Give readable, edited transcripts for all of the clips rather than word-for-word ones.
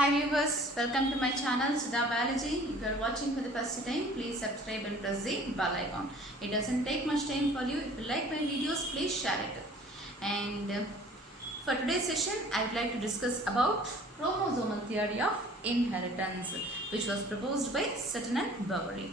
Hi viewers, welcome to my channel Sudha Biology. If you are watching for the first time, please subscribe and press the bell icon. It doesn't take much time for you. If you like my videos, please share it. And for today's session, I would like to discuss about chromosomal theory of inheritance, which was proposed by Sutton and Boveri.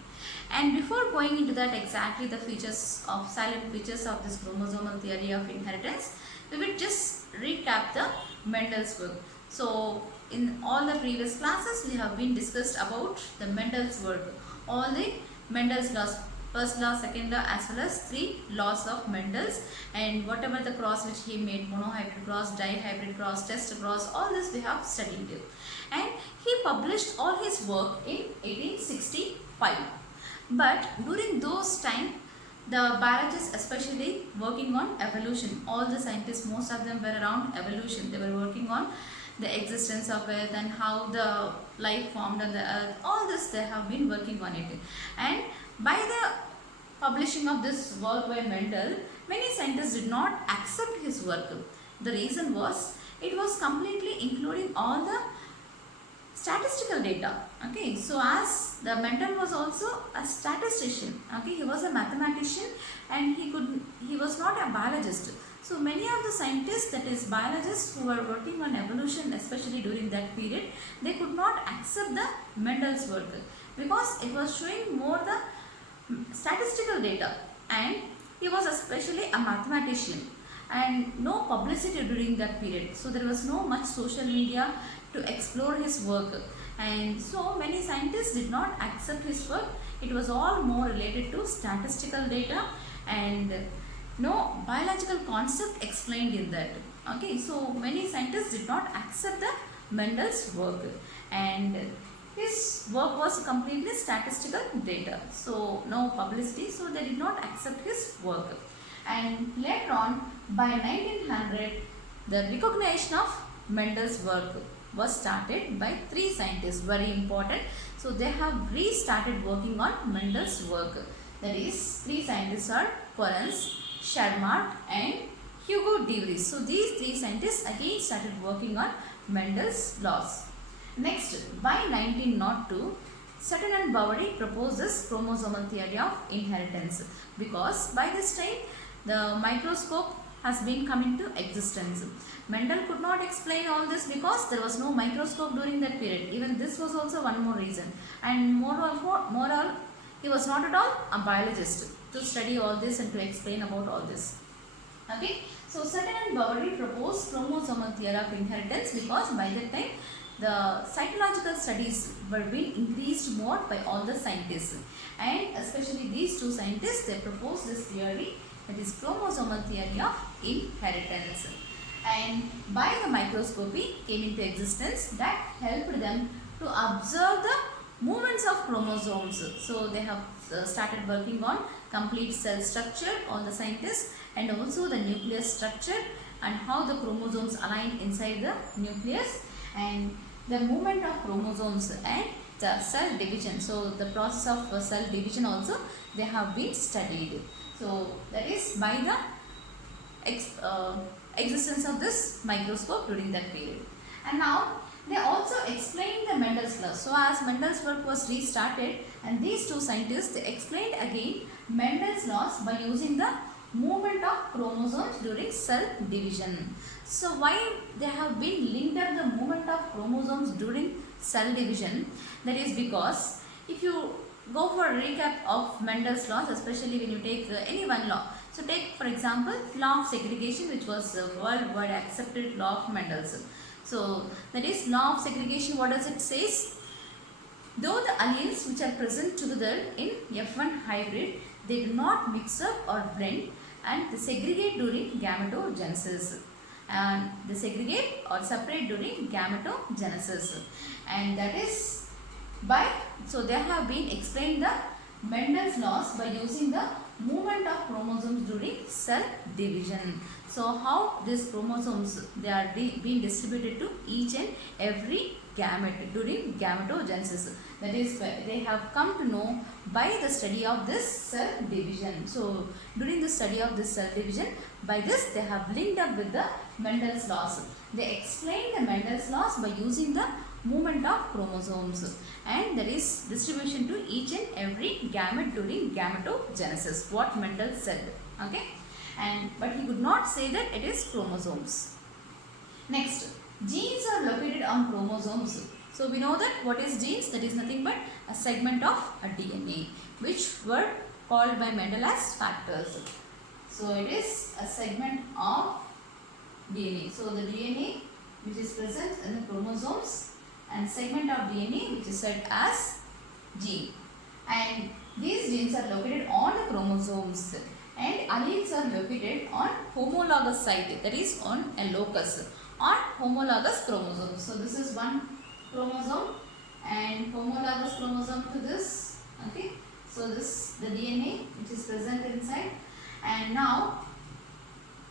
And before going into that exactly the features of silent features of this chromosomal theory of inheritance, we will just recap the Mendel's work. So in all the previous classes we have been discussed about the Mendel's work, all the Mendel's laws, first law, second law, as well as 3 laws of Mendel's, and whatever the cross which he made, monohybrid cross, dihybrid cross, test cross, all this we have studied. And he published all his work in 1865. But during those time, the biologists especially working on evolution, all the scientists, most of them were around evolution. They were working on the existence of earth and how the life formed on the earth. All this they have been working on it. And by the publishing of this work by Mendel, many scientists did not accept his work. The reason was it was completely including all the statistical data. Okay, so as the Mendel was also a statistician, okay, he was a mathematician and he was not a biologist. So many of the scientists, that is biologists who were working on evolution, especially during that period, they could not accept the Mendel's work because it was showing more the statistical data, and he was especially a mathematician and no publicity during that period. So there was no much social media to explore his work, and so many scientists did not accept his work. It was all more related to statistical data and no biological concept explained in that. Okay, so many scientists did not accept the Mendel's work, and his work was completely statistical data, so no publicity, so they did not accept his work. And later on, by 1900, the recognition of Mendel's work was started by 3 scientists, very important. So they have restarted working on Mendel's work. That is, 3 scientists are Correns, Schermat and Hugo de Vries. So these 3 scientists again started working on Mendel's laws. Next, by 1902, Sutton and Boveri proposed this chromosomal theory of inheritance, because by this time the microscope has been come into existence. Mendel could not explain all this because there was no microscope during that period. Even this was also one more reason. And moreover, he was not at all a biologist to study all this and to explain about all this. Okay, so Sutton and Boveri proposed chromosomal theory of inheritance because by that time the cytological studies were being increased more by all the scientists, and especially these 2 scientists, they proposed this theory, that is chromosomal theory of inheritance. And by the microscopy came into existence that helped them to observe the movements of chromosomes. So they have started working on complete cell structure, all the scientists, and also the nucleus structure and how the chromosomes align inside the nucleus, and the movement of chromosomes and the cell division. So the process of cell division also they have been studied. So that is by the existence of this microscope during that period. And now they also explained the Mendel's law. So as Mendel's work was restarted, and these 2 scientists, they explained again Mendel's laws by using the movement of chromosomes during cell division. So why they have been linked up the movement of chromosomes during cell division? That is because if you go for a recap of Mendel's laws, especially when you take any one law. So take for example law of segregation, which was a worldwide accepted law of Mendel's. So that is law of segregation. What does it say? Though the alleles which are present together in F1 hybrid, they do not mix up or blend, and they segregate during gametogenesis, and they segregate or separate during gametogenesis. And that is by, so they have been explained the Mendel's laws by using the movement of chromosomes during cell division. So how these chromosomes, they are being distributed to each and every gamete during gametogenesis. That is, they have come to know by the study of this cell division. So during the study of this cell division, by this they have linked up with the Mendel's laws. they explained the Mendel's laws by using the movement of chromosomes, and there is distribution to each and every gamete during gametogenesis, what Mendel said. Okay, but he could not say that it is chromosomes. Next, genes are located on chromosomes. So we know that what is genes? That is nothing but a segment of a DNA, which were called by Mendel as factors. So it is a segment of DNA. So the DNA which is present in the chromosomes and segment of DNA which is said as gene. And these genes are located on the chromosomes, and alleles are located on homologous site, that is on a locus on homologous chromosomes. So this is one chromosome and homologous chromosome to this. Okay, so this the DNA which is present inside, and now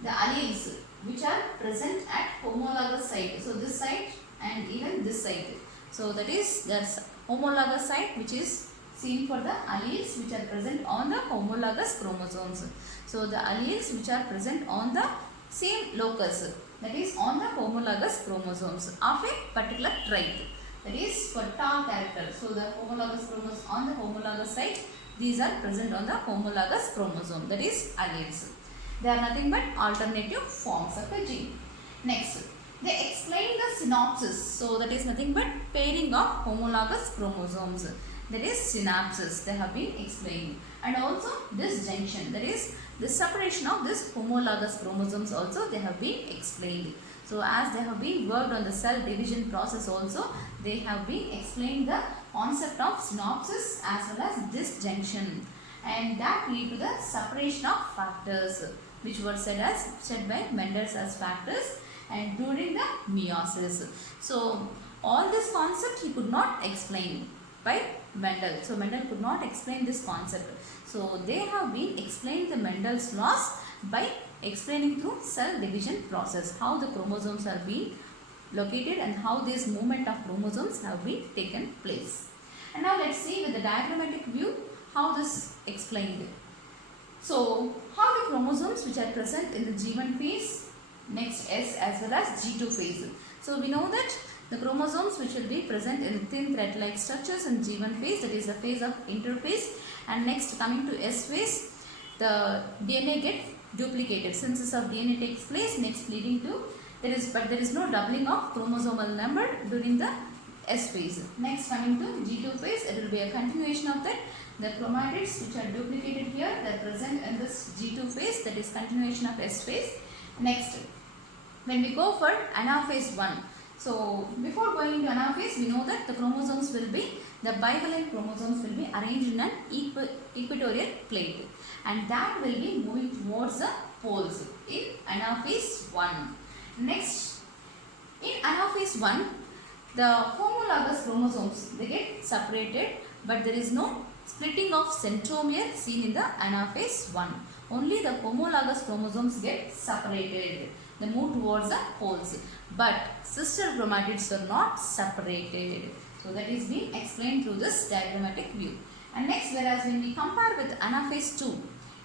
the alleles which are present at homologous site. So this site and even this site. So that is there's homologous site which is seen for the alleles which are present on the homologous chromosomes. So the alleles which are present on the same locus, that is on the homologous chromosomes of a particular trait, that is for tau character. So the homologous chromosomes on the homologous site, these are present on the homologous chromosome, that is alleles. They are nothing but alternative forms of a gene. Next, they explain the synapses. So that is nothing but pairing of homologous chromosomes, that is synapses, they have been explained. And also disjunction, that is the separation of this homologous chromosomes also they have been explained. So as they have been worked on the cell division process also, they have been explained the concept of synapses as well as disjunction, and that lead to the separation of factors which were said by Mendel as factors and during the meiosis. So all this concept he could not explain by Mendel. So Mendel could not explain this concept. So they have been explained the Mendel's laws by explaining through cell division process, how the chromosomes are being located and how this movement of chromosomes have been taken place. And now let's see with the diagrammatic view how this explained. So how the chromosomes which are present in the G1 phase, next S as well as G2 phase. So we know that the chromosomes which will be present in thin thread-like structures in G1 phase, that is the phase of interphase, and next coming to S phase, the DNA gets duplicated. Synthesis of DNA takes place, next leading to there is no doubling of chromosomal number during the S phase. Next coming to G2 phase, it will be a continuation of that. The chromatids which are duplicated here, they are present in this G2 phase, that is continuation of S phase. Next, when we go for anaphase 1. So before going into anaphase, we know that the chromosomes will be, the bivalent chromosomes will be arranged in an equatorial plate, and that will be moving towards the poles in anaphase 1. Next, in anaphase 1, the homologous chromosomes, they get separated, but there is no splitting of centromere seen in the anaphase 1. Only the homologous chromosomes get separated. They move towards the poles, but sister chromatids are not separated. So that is being explained through this diagrammatic view. And next, whereas when we compare with anaphase 2,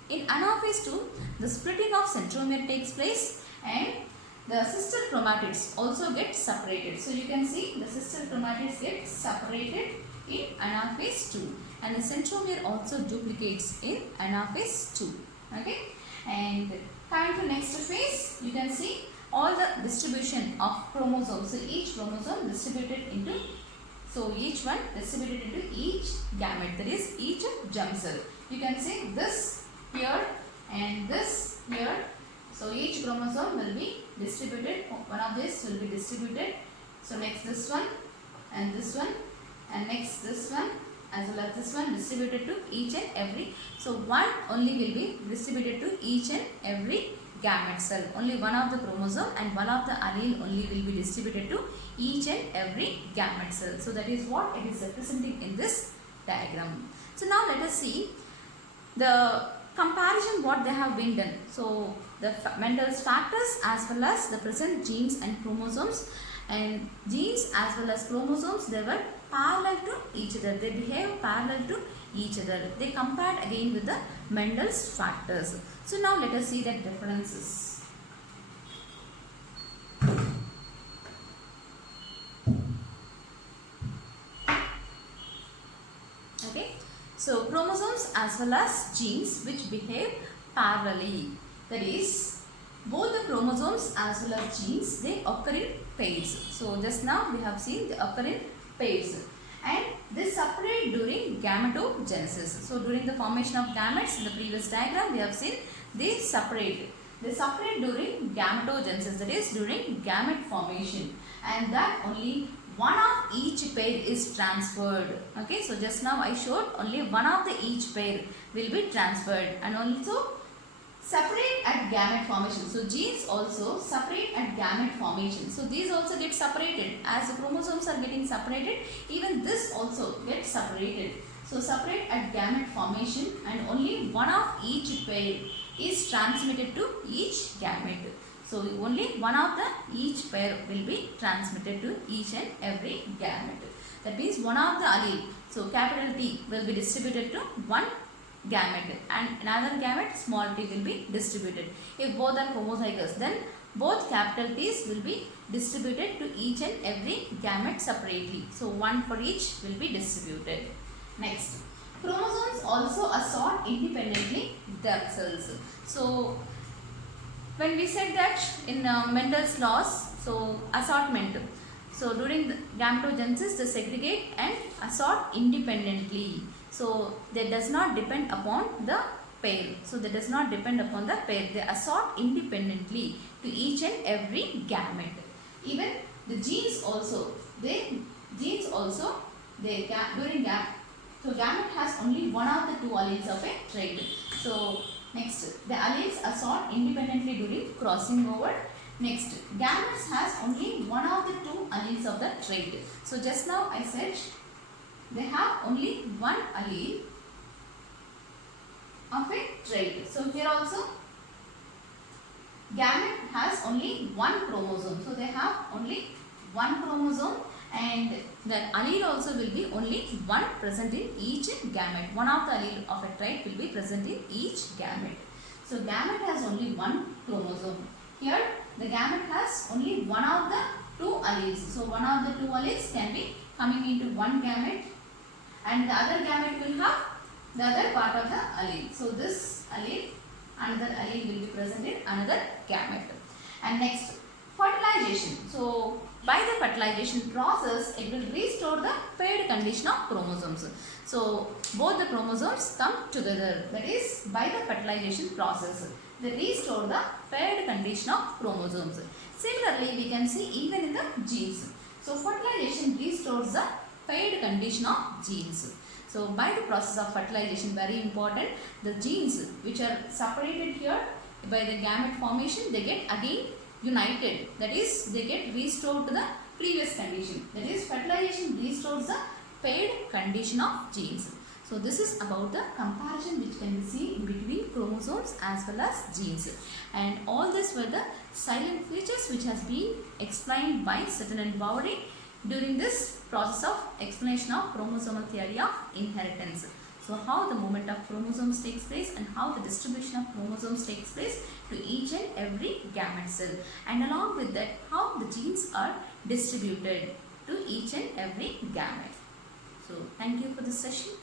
in anaphase 2, the splitting of centromere takes place and the sister chromatids also get separated. So you can see the sister chromatids get separated in anaphase 2, and the centromere also duplicates in anaphase 2. Okay, and coming to next phase, you can see all the distribution of chromosomes. So each chromosome distributed into, so each one distributed into each gamete, that is each germ cell. You can see this here and this here. So each chromosome will be distributed, one of this will be distributed. So next this one and next this one as well as this one distributed to each and every. So one only will be distributed to each and every gamete cell. Only one of the chromosome and one of the allele only will be distributed to each and every gamete cell. So that is what it is representing in this diagram. So now let us see the comparison what they have been done. So the Mendel's factors as well as the present genes and chromosomes, and genes as well as chromosomes, they were parallel to each other. They behave parallel to each other. They compared again with the Mendel's factors. So now let us see the differences. So chromosomes as well as genes which behave parallelly. That is, both the chromosomes as well as genes, they occur in pairs. So just now we have seen they occur in pairs. And they separate during gametogenesis. So during the formation of gametes in the previous diagram we have seen they separate. They separate during gametogenesis, that is during gamete formation, and that only one of each pair is transferred. Okay, so just now I showed only one of the each pair will be transferred and also separate at gamete formation. So genes also separate at gamete formation. So these also get separated as the chromosomes are getting separated. Even this also gets separated. So separate at gamete formation and only one of each pair is transmitted to each gamete. So only one of the each pair will be transmitted to each and every gamete. That means one of the allele, so capital T, will be distributed to one gamete and another gamete, small t, will be distributed. If both are homozygous, then both capital T's will be distributed to each and every gamete separately. So one for each will be distributed. Next, chromosomes also assort independently themselves. So when we said that in Mendel's laws, so assortment. So during the gametogenesis, they segregate and assort independently. So that does not depend upon the pair. So that does not depend upon the pair. They assort independently to each and every gamete. Even the genes also. During gamete. So gamete has only one of the two alleles of a trait. So next, the alleles assort independently during crossing over. Next, gametes has only one of the two alleles of the trait. So just now I said they have only one allele of a trait. So here also gamete has only one chromosome. So they have only one chromosome and the allele also will be only one present in each gamete. One of the allele of a trait will be present in each gamete. So gamete has only one chromosome. Here the gamete has only one of the two alleles. So one of the two alleles can be coming into one gamete and the other gamete will have the other part of the allele. So this allele, another allele will be present in another gamete. And next, fertilization. So by the fertilization process, it will restore the paired condition of chromosomes. So both the chromosomes come together. That is, by the fertilization process, they restore the paired condition of chromosomes. Similarly, we can see even in the genes. So fertilization restores the paired condition of genes. So by the process of fertilization, very important, the genes which are separated here by the gamete formation, they get again united. That is, they get restored to the previous condition. That is, fertilization restores the paired condition of genes. So this is about the comparison which can be seen in between chromosomes as well as genes. And all this were the silent features which has been explained by Sutton and Bowring during this process of explanation of chromosomal theory of inheritance. So how the movement of chromosomes takes place and how the distribution of chromosomes takes place to each and every gamete cell, and along with that how the genes are distributed to each and every gamete. So thank you for this session.